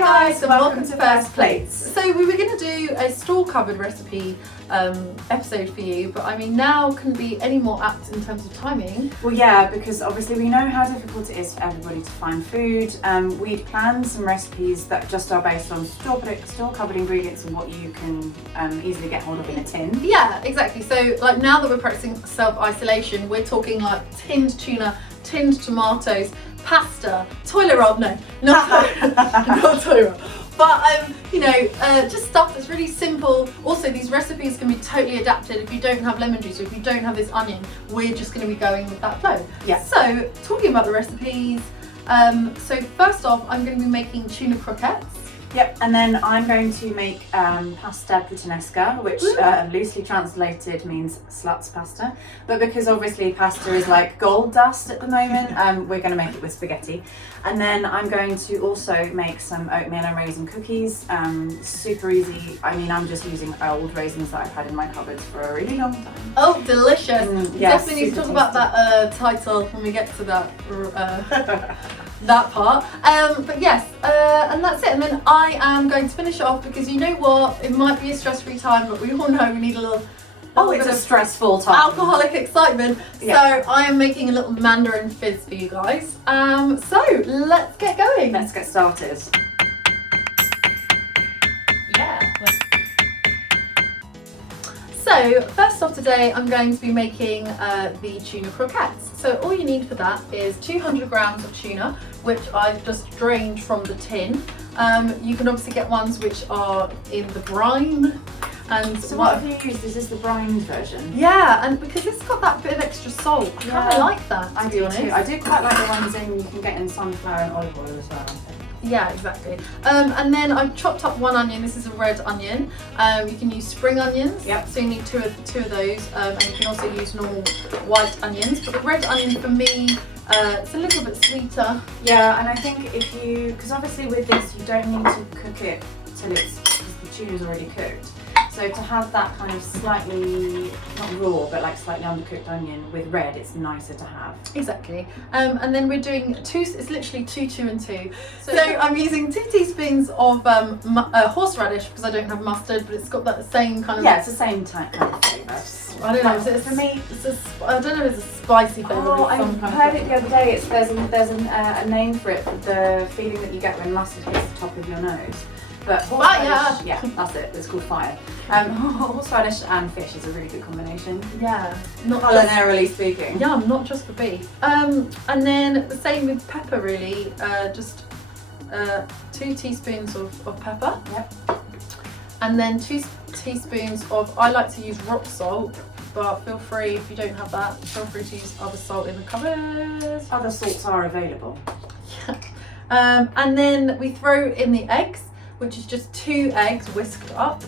guys, and welcome to First Plates. So we were going to do a store cupboard recipe episode for you, but I mean now couldn't be any more apt in terms of timing. Well, yeah, because obviously we know how difficult it is for everybody to find food. We'd planned some recipes that just are based on store cupboard ingredients and what you can easily get hold of in a tin. Yeah, exactly. So like now that we're practicing self-isolation, we're talking like tinned tuna, tinned tomatoes, pasta, toilet roll. No, not toilet roll. But just stuff that's really simple. Also, these recipes can be totally adapted if you don't have lemon juice or if you don't have this onion. We're just going to be going with that flow. Yeah. So, talking about the recipes. So first off, I'm going to be making tuna croquettes. Yep, and then I'm going to make pasta Puttanesca, which loosely translated means slut's pasta. But because obviously pasta is like gold dust at the moment, we're going to make it with spaghetti. And then I'm going to also make some oatmeal and raisin cookies. Super easy. I mean, I'm just using old raisins that I've had in my cupboards for a really long time. Oh, delicious. Yeah, definitely need to talk about that title when we get to that. That part, but yes, and that's it. And then I am going to finish it off because you know what, it might be a stress-free time, but we all know we need a little it's a stressful time. Alcoholic excitement. Yeah. So I am making a little Mandarin fizz for you guys. So let's get going. Let's get started. Yeah. So first off today, I'm going to be making the tuna croquettes. So all you need for that is 200 grams of tuna, which I've just drained from the tin. You can obviously get ones which are in the brine. And so what have you used? Is this the brined version? Yeah, and because it's got that bit of extra salt, I kind of like that, to be honest. Too. I do quite like the ones you can get in sunflower and olive oil as well. Yeah, exactly. And then I've chopped up one onion. This is a red onion. You can use spring onions. Yep. So you need two of those. And you can also use normal white onions. But the red onion for me, it's a little bit sweeter. Yeah, and I think because obviously with this you don't need to cook it till because the tuna's already cooked. So to have that kind of slightly, not raw, but like slightly undercooked onion with red, it's nicer to have. Exactly. And then we're doing it's literally 2, 2 and 2. So I'm using 2 teaspoons of horseradish because I don't have mustard, but it's got that same kind of... Yeah, it's the same kind of flavour. I don't know, for me, I don't know if it's a spicy flavour. Oh, I heard it the other day. There's a name for it, the feeling that you get when mustard hits the top of your nose. But horseradish, yeah, that's it. It's called fire. Horseradish and fish is a really good combination. Yeah, not culinarily speaking. Yum, not just for beef. And then the same with pepper, really. Just 2 teaspoons of pepper. Yep. And then 2 teaspoons of. I like to use rock salt, but feel free if you don't have that. Feel free to use other salt in the cupboard. Other salts are available. Yeah. And then we throw in the eggs, which is just 2 eggs whisked up,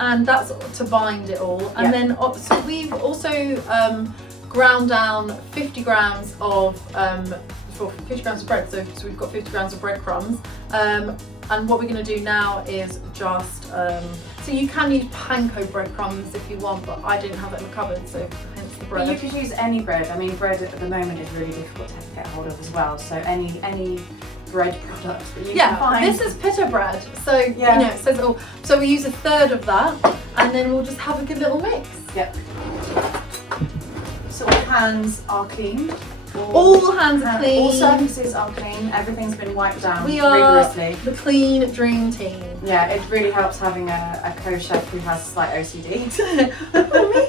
and that's to bind it all. And then so we've also ground down 50 grams of for 50 grams of bread. So we've got 50 grams of breadcrumbs. And what we're going to do now is just so you can use panko breadcrumbs if you want, but I didn't have it in the cupboard, so hence the bread. But you could use any bread. I mean, bread at the moment is really difficult to get hold of as well. So any bread products that you can find. This is pitta bread, so it says it all. So we use 1/3 of that, and then we'll just have a good little mix. Yep. So all hands are clean. All hands are clean. All surfaces are clean. Everything's been wiped down rigorously. Rigorously. The clean dream team. Yeah, it really helps having a co-chef who has slight OCD.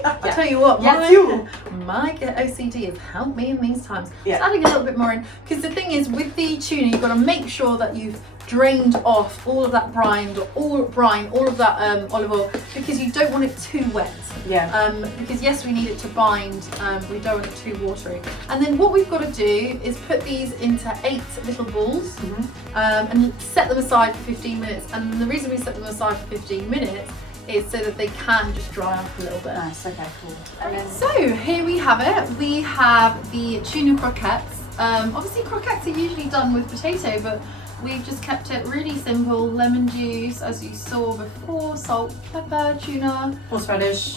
I'll tell you what, my OCD has helped me in these times. Yeah. Just adding a little bit more in, because the thing is with the tuna, you've got to make sure that you've drained off all of that brine, all of that olive oil, because you don't want it too wet. Yeah. Because yes, we need it to bind. We don't want it too watery. And then what we've got to do is put these into 8 little balls, and set them aside for 15 minutes. And the reason we set them aside for 15 minutes is so that they can just dry up a little bit. Nice. Okay. Cool. And then... So here we have it. We have the tuna croquettes. Obviously, croquettes are usually done with potato, but we've just kept it really simple. Lemon juice, as you saw before, salt, pepper, tuna, horseradish,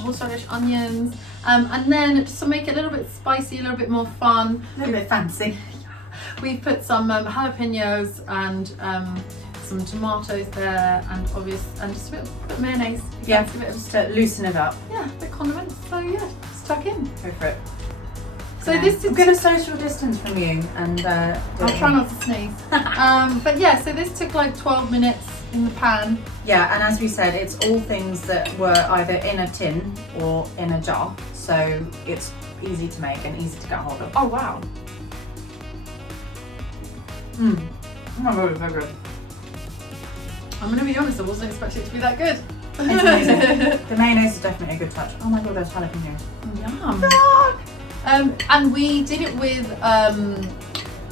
onions, and then just to make it a little bit spicy, a little bit more fun, a little bit fancy. We've put some jalapenos and some tomatoes there, and just a bit of mayonnaise. Yeah, A bit of, just to loosen it up. yeah, a bit of condiments. So yeah, just tuck in. Go for it. So this I'm is gonna social distance from you, and I'll try not to sneeze. But yeah, so this took like 12 minutes in the pan. Yeah, and as we said, it's all things that were either in a tin or in a jar, so it's easy to make and easy to get hold of. Oh wow. Oh my god, it's so good. I'm gonna be honest, I wasn't expecting it to be that good. It's amazing. The mayonnaise is definitely a good touch. Oh my god, there's jalapenos. Yum. And we did it with,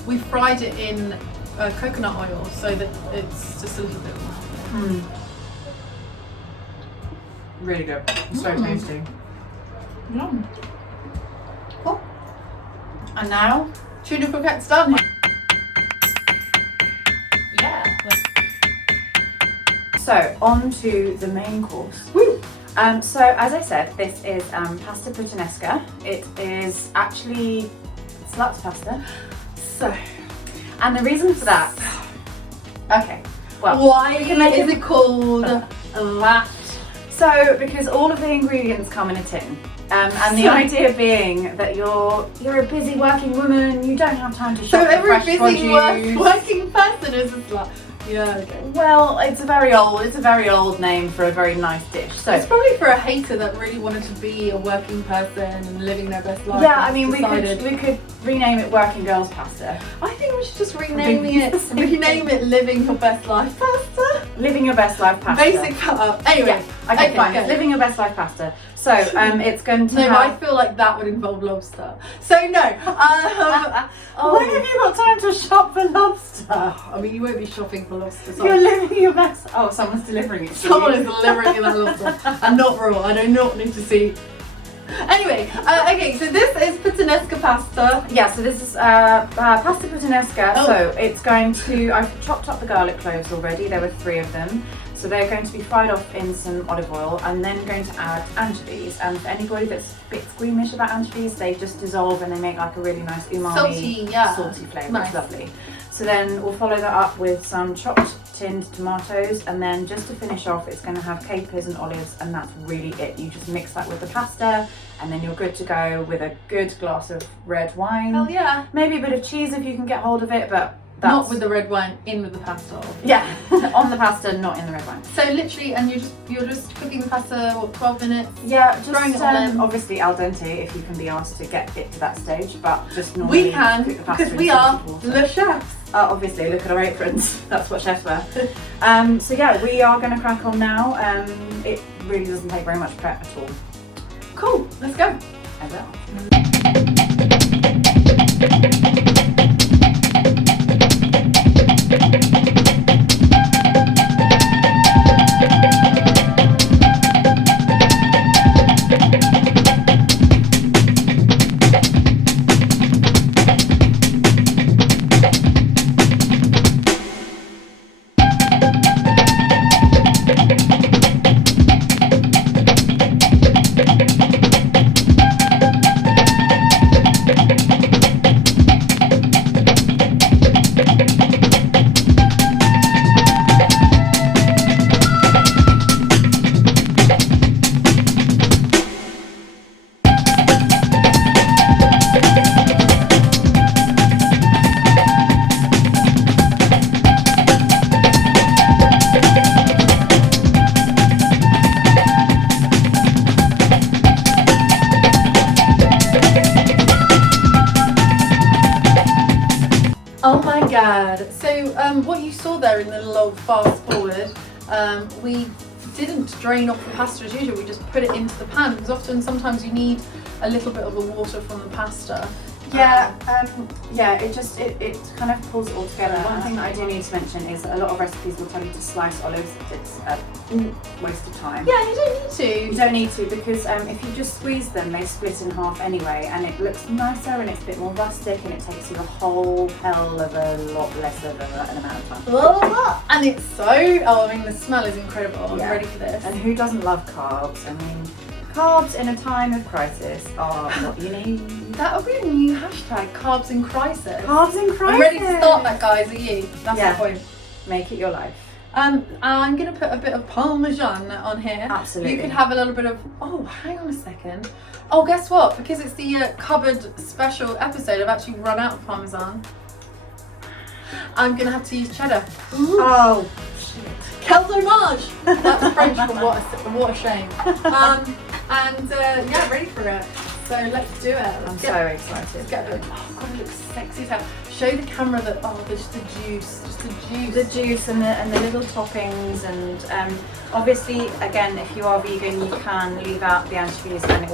we fried it in coconut oil so that it's just a little bit more. Really good. So tasty. Yum. Cool. And now, Tuna croquettes done. yeah. So on to the main course. Woo! So as I said, this is pasta puttanesca. It is actually sluts pasta. So, and the reason for that. Okay. Well, Why is it called that? So because all of the ingredients come in a tin. And the idea being that you're a busy working woman, you don't have time to shop So for every fresh busy produce. working person is just like, yeah, okay. Well, it's a very old name for a very nice dish. So It's probably for a hater that really wanted to be a working person and living their best life. yeah, I and mean decided, we could rename it Working Girls Pasta. I think we should just rename it Living Your Best Life Pasta. Living your best life pasta. Basic cut. Anyway, Okay, fine. go. It's living your best life pasta. So it's going to No, I have. feel like that would involve lobster. So no. When have you got time to shop for lobster? I mean, you won't be shopping for lobster. So You're living your best. Oh, someone's delivering it. To someone you. is delivering you that lobster, and not raw. I do not need to see. Anyway, okay, so this is puttanesca pasta. Yeah, so this is pasta puttanesca. Oh. So it's going to. I've chopped up the garlic cloves already. There were 3 of them. So they're going to be fried off in some olive oil, and then going to add anchovies. And for anybody that's a bit squeamish about anchovies, they just dissolve and they make like a really nice umami, salty flavour. Nice. It's lovely. So then we'll follow that up with some chopped tinned tomatoes, and then just to finish off, it's going to have capers and olives, and that's really it. You just mix that with the pasta, and then you're good to go with a good glass of red wine. Hell yeah. Maybe a bit of cheese if you can get hold of it, but Not with the red wine, in with the pasta. yeah, on the pasta, not in the red wine. So literally, and you're just cooking the pasta, what, 12 minutes? Yeah, just Throwing it on. obviously al dente if you can be asked to get it to that stage, but just normally We can, cook the pasta because in we are salted water. le chefs. Obviously, look at our aprons. That's what chefs wear. So yeah, we are going to crack on now. It really doesn't take very much prep at all. Cool, let's go. I will. Oh my god. So what you saw there in the little old fast forward, we didn't drain off the pasta as usual, we just put it into the pan, because often sometimes you need a little bit of the water from the pasta. Yeah, it kind of pulls it all together. One thing that I do need to mention is that a lot of recipes will tell you to slice olives. It's a waste of time. Yeah, you don't need You to. don't need to, because if you just squeeze them, they split in half anyway, and it looks nicer and it's a bit more rustic, and it takes you a whole hell of a lot less of an amount of time. And it's so, I mean the smell is incredible. I'm Yeah. ready for this. And who doesn't love carbs? I mean, carbs in a time of crisis are what you need. That would be a new hashtag, carbs in crisis. Carbs in crisis. I'm ready to start that, guys, are you? That's Yeah. the point. Make it your life. I'm going to put a bit of Parmesan on here. Absolutely. You can have a little bit of, oh, hang on a second. Oh, guess what? Because it's the cupboard special episode, I've actually run out of Parmesan. I'm going to have to use cheddar. Ooh. Oh, shit. Quel dommage! That's French for what a shame. Yeah, ready for it. So let's do it. I'm so excited. Let's get it. Oh god, it looks sexy as hell. Show the camera that, oh, there's just the juice. The juice and the little toppings, and obviously, again, if you are vegan, you can leave out the anchovies, and it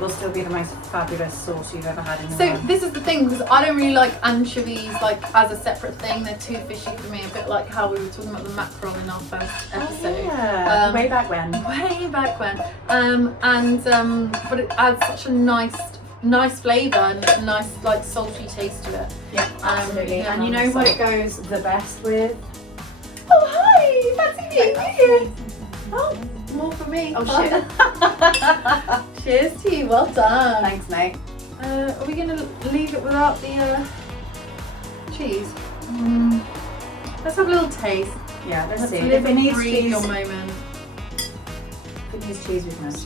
will still be the most fabulous sauce you've ever had in your life. So this is the thing, because I don't really like anchovies like as a separate thing. They're too fishy for me. A bit like how we were talking about the mackerel in our first episode. Oh, yeah. Way back when. But it adds such a nice flavour and a nice like salty taste to it. Yeah, absolutely. Yeah, and you know what it goes the best with? Oh hi, fancy meeting you. Oh, more for me. Oh shit. Cheers to you. Well done. Thanks, mate. Are we gonna leave it without the cheese? Let's have a little taste. Yeah, let's see. Live If it and needs breathe cheese, your moment. if it needs cheese, we can have cheese.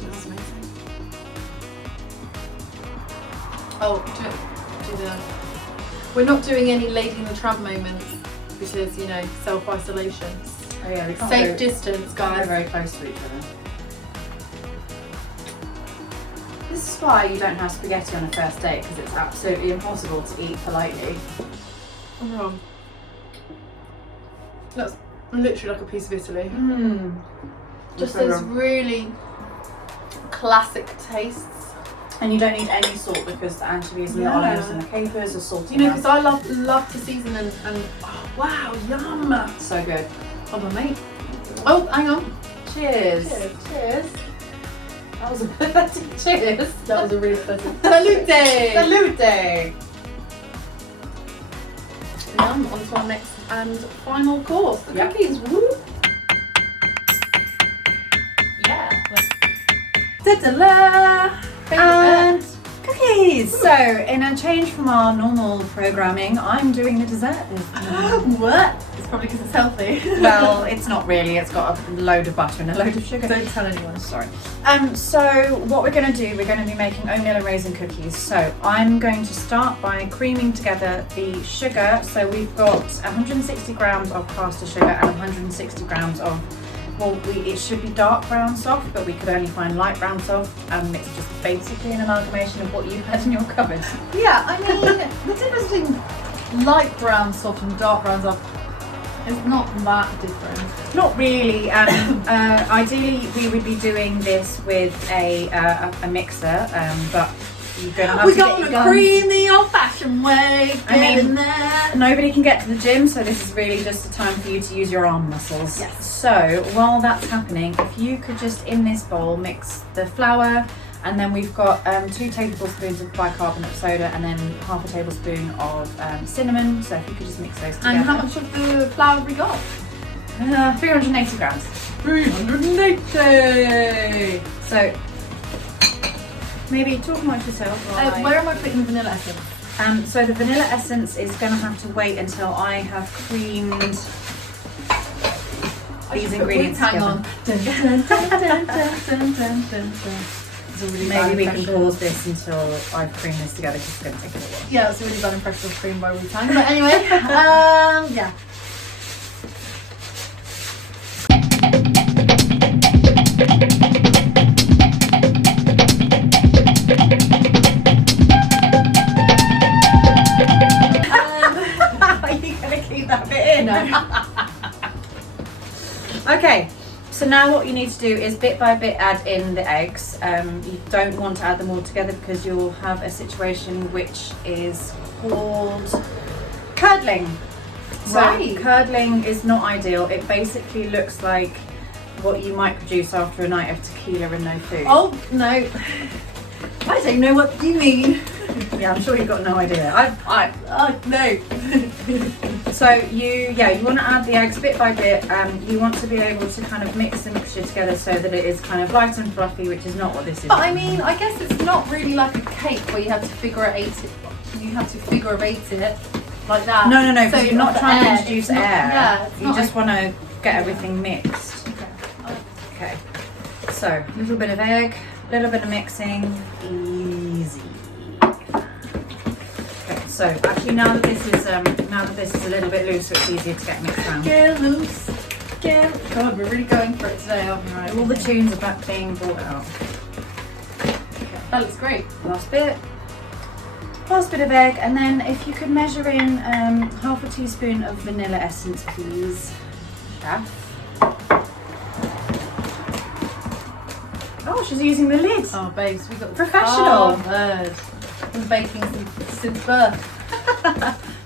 Oh, we're not doing any Lady in the Tramp moments because, you know, self-isolation. Oh yeah, we can't Safe distance, guys. guys. Very close to each other. This is why you don't have spaghetti on a first date, because it's absolutely impossible to eat politely. I'm wrong. That's literally like a piece of Italy. Just So those wrong. really classic tastes. And you don't need any salt because the anchovies and the olives and the capers are salty. You know, because I love to season and oh wow, yum! So good. Hold on, mate. Oh, hang on. Cheers. Cheers. That was a pathetic cheers. That was a really pleasant. Salute! Salute! Yum, on to our next and final course, the Yep. cookies. Woo! Yeah. Ta-da-la! And cookies! So, in a change from our normal programming, I'm doing the dessert. What? It's probably because it's healthy. Well, it's not really. It's got a load of butter and a load of sugar. Don't tell anyone. Sorry. So what we're going to do, we're going to be making oatmeal and raisin cookies. So I'm going to start by creaming together the sugar. So we've got 160 grams of caster sugar and 160 grams of, well, it should be dark brown soft, but we could only find light brown soft. It's just basically an amalgamation of what you had in your cupboard. Yeah, I mean, the difference between light brown soft and dark brown soft is not that different. Not really. Ideally, we would be doing this with a mixer, but you're going to have We're to get going your to guns. cream the old-fashioned way. I mean, Get in there. Nobody can get to the gym, so this is really just a time for you to use your arm muscles. Yes. So while that's happening, if you could just in this bowl mix the flour, and then we've got 2 tablespoons of bicarbonate soda, and then half a tablespoon of cinnamon. So if you could just mix those together. And how much of the flour have we got? 380 grams. 380! So maybe talk amongst yourself. Where am I putting the vanilla essence? So the vanilla essence is going to have to wait until I have creamed these ingredients Hang together. on. Dun, dun, dun, dun, dun, dun, dun, dun. It's a really Maybe bad we can impression. pause this until I've creamed this together because it's going to take a little while. Yeah, it's a really bad impression of cream by Wu-Tang. But anyway, yeah. Are you going to keep that bit in? No. Okay, so now what you need to do is bit by bit add in the eggs. You don't want to add them all together because you'll have a situation which is called curdling. So Right. curdling is not ideal. It basically looks like what you might produce after a night of tequila and no food. Oh, no. I don't know what you mean. Yeah, I'm sure you've got no idea. No. So you want to add the eggs bit by bit. You want to be able to kind of mix the mixture together so that it is kind of light and fluffy, which is not what this is. But I mean, I guess it's not really like a cake where you have to figure eight it like that. No, no, no, So because you're not the trying to air, introduce it's not- air. Yeah, it's You not just want to get everything mixed. Okay. So, a little bit of egg, a little bit of mixing. Easy. Okay, so actually now that this is a little bit looser, it's easier to get mixed around. Get loose. God, we're really going for it today, aren't we? Right? All the tunes are back being brought out. That looks great. Last bit of egg, and then if you could measure in half a teaspoon of vanilla essence, please, chef. Oh, she's using the lid. Oh, babes, we got Professional. bird. Been baking since birth.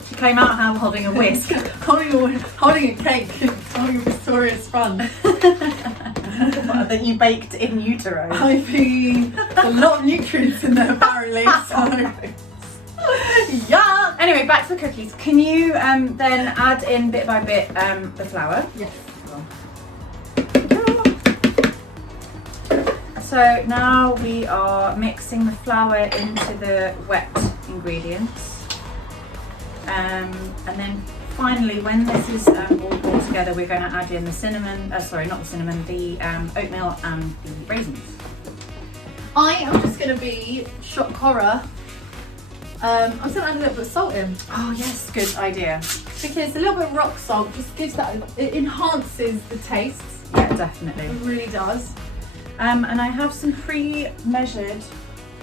She came out holding a whisk. holding a cake, holding a Victoria sponge. That you baked in utero. I mean, a lot of nutrients in there apparently. So. Yeah. Anyway, back to the cookies. Can you then add in bit by bit the flour? Yes. So now we are mixing the flour into the wet ingredients. And then finally, when this is all brought together, we're going to add in the cinnamon, the oatmeal and the raisins. I am just going to be shock horror. I'm just going to add a little bit of salt in. Oh yes, good idea. Because a little bit of rock salt just gives that, it enhances the taste. Yeah, definitely. It really does. And I have some pre-measured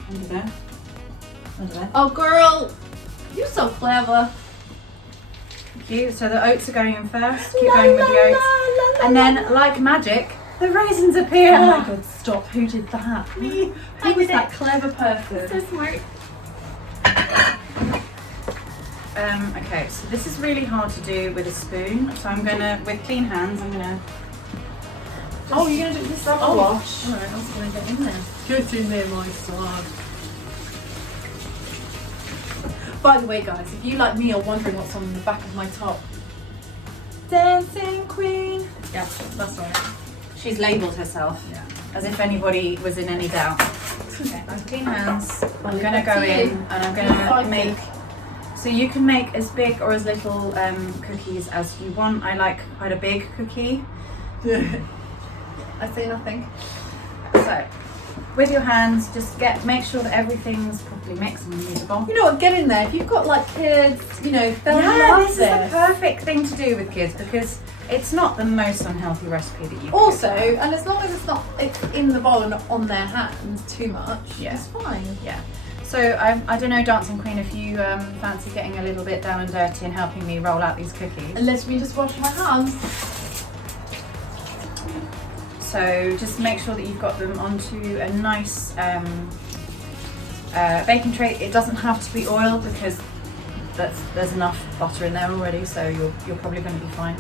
under there. Oh girl, you're so clever. Thank you. So the oats are going in first. Keep going with the oats. And then, like magic, the raisins appear. Oh my god, stop. Who did that? Me. Who was that clever person? So smart. Okay, so this is really hard to do with a spoon. So I'm gonna, with clean hands, I'm gonna. Oh, you're going to do this rubber Oh. wash? Alright, I was gonna get in there. Get in there, my son. By the way, guys, if you, like me, are wondering what's on the back of my top, Dancing Queen. Yeah, that's right. She's labelled herself. Yeah. As if anybody was in any doubt. Okay, with clean hands, I'm gonna leave go that to in you. and I'm You gonna like make. So you can make as big or as little cookies as you want. I like quite a big cookie. I say nothing. So, with your hands, just make sure that everything's properly mixed and usable. You know what? Get in there. If you've got like kids, you know, they'll love this is the perfect thing to do with kids because it's not the most unhealthy recipe that you can Also, do. and as long as it's in the bowl and not on their hands too much, Yeah. it's fine. Yeah. So I don't know, Dancing Queen, if you fancy getting a little bit down and dirty and helping me roll out these cookies. And let me just wash my hands. So just make sure that you've got them onto a nice baking tray. It doesn't have to be oil because there's enough butter in there already, so you're probably going to be fine.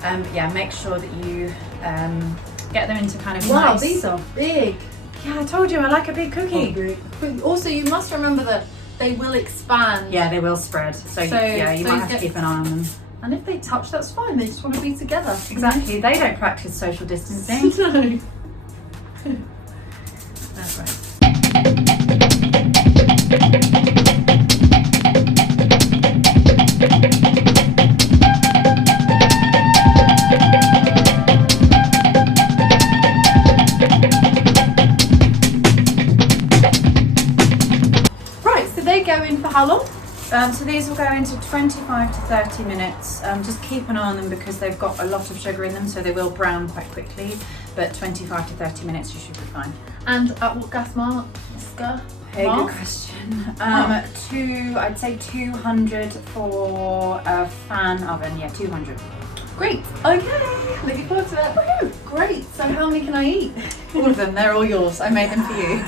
But yeah, make sure that you get them into kind of Wow, nice. these are big. Yeah, I told you I like a big cookie. But also, you must remember that they will expand. Yeah, they will spread. So you might have to keep an eye on them. And if they touch, that's fine. They just want to be together. Exactly. They don't practice social distancing. No. That's right. Right, so they go in for how long? So these will go into 25 to 30 minutes. Just keep an eye on them because they've got a lot of sugar in them, so they will brown quite quickly. But 25 to 30 minutes, you should be fine. And at what gas mark? Hey, good question. I'd say 200 for a fan oven. Yeah, 200. Great. Okay. Looking forward to it. Woohoo. Great. So how many can I eat? All of them. They're all yours. I made them for you.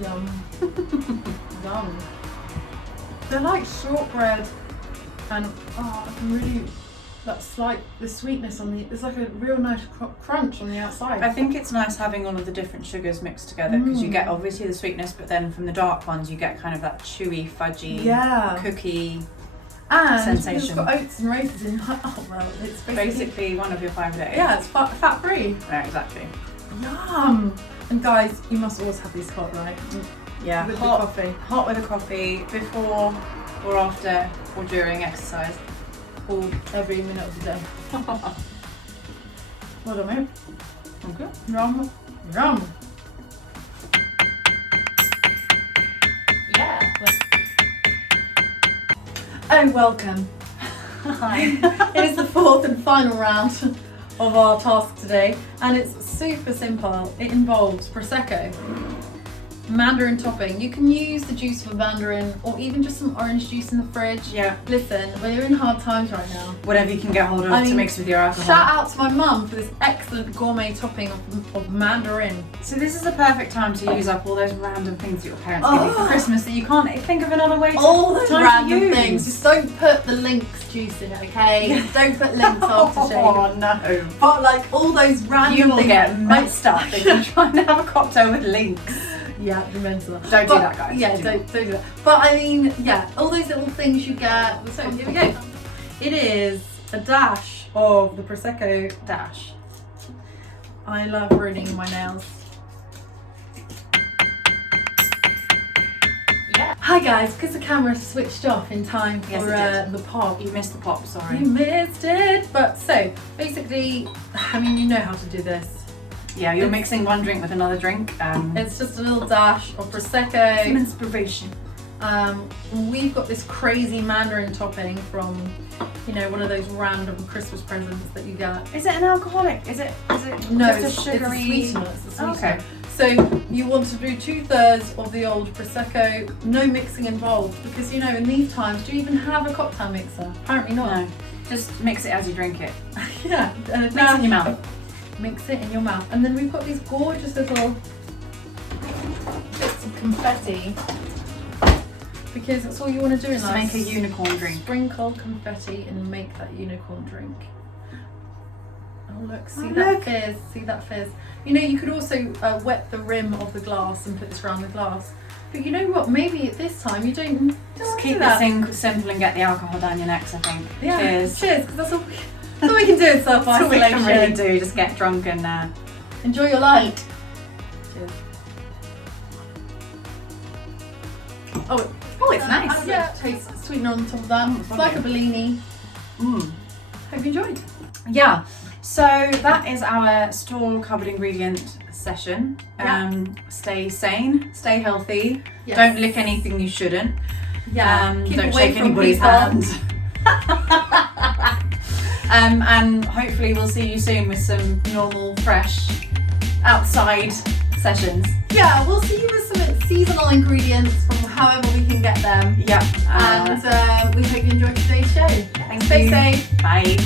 Yum. Yum. They're like shortbread, and really the sweetness on the. There's like a real nice crunch on the outside. I think it's nice having all of the different sugars mixed together because you get obviously the sweetness, but then from the dark ones you get kind of that chewy, fudgy, Yeah. cookie. And sensation. it's got oats and raisins in. Oh well, it's Basically one of your favourite eggs. yeah, it's fat free. Yeah, exactly. Yum! And guys, you must always have these hot, right? Yeah, With hot, the coffee. hot with a coffee before or after or during exercise. Or every minute of the day. Well done, mate. Okay. Yum. Yum. Yeah. Oh, welcome. Hi. It is the fourth and final round of our task today, and it's super simple. It involves Prosecco, mandarin topping. You can use the juice of a mandarin or even just some orange juice in the fridge. Yeah. Listen, we're in hard times right now. Whatever you can get hold of I to mean, mix with your alcohol. Shout out to my mum for this excellent gourmet topping of mandarin. So this is the perfect time to use up all those random things that your parents give you for Christmas that you can't think of another way to All those time random to use. things. Just don't put the Lynx juice in it, okay? Don't put Lynx aftershave. Oh no. But like all those random You will things. get messed up if you're trying to have a cocktail with Lynx. Yeah, be mental. Don't do that, guys. Yeah, don't do that. But I mean, yeah, all those little things you get. So here we go. It is a dash of the Prosecco dash. I love ruining my nails. Yeah. Hi guys, because the camera switched off in time Yes, for it did. the pop. You missed the pop, sorry. You missed it. But so basically, I mean, you know how to do this. Yeah, you're mixing one drink with another drink. It's just a little dash of Prosecco. Some inspiration. We've got this crazy mandarin topping from, you know, one of those random Christmas presents that you get. Is it an alcoholic? Is it No, just it's a sugary? It's a sweetener. It's a sweetener. Okay. So you want to do 2/3 of the old Prosecco, no mixing involved, because you know in these times, do you even have a cocktail mixer? Apparently not. No, just mix it as you drink it. Yeah, Mix it in your mouth. Mix it in your mouth. And then we've got these gorgeous little bits of confetti, because that's all you want to do in Just to life. make a unicorn drink. Sprinkle confetti and make that unicorn drink. Oh look, see Oh, that look. fizz, see that fizz. You know, you could also wet the rim of the glass and put this around the glass. But you know what, maybe at this time you don't Just do keep that. this thing simple and get the alcohol down your necks, I think. Yeah, Cheers. cheers, because that's all we can do in That's all we self-isolation. can really do, just get drunk and Enjoy your life. Cheers. Oh, it's nice. Yeah, taste sweetener on top of that. It's like a Bellini. Mm. Hope you enjoyed. Yeah, so that is our store cupboard ingredient session. Yeah. Stay sane, stay healthy, Yes. don't lick anything you shouldn't. Yeah, keep Don't away shake from anybody's people. hand. And hopefully we'll see you soon with some normal, fresh, outside sessions. Yeah, we'll see you with some seasonal ingredients from however we can get them. Yeah. And we hope you enjoyed today's show. Thank Stay you. safe. Bye.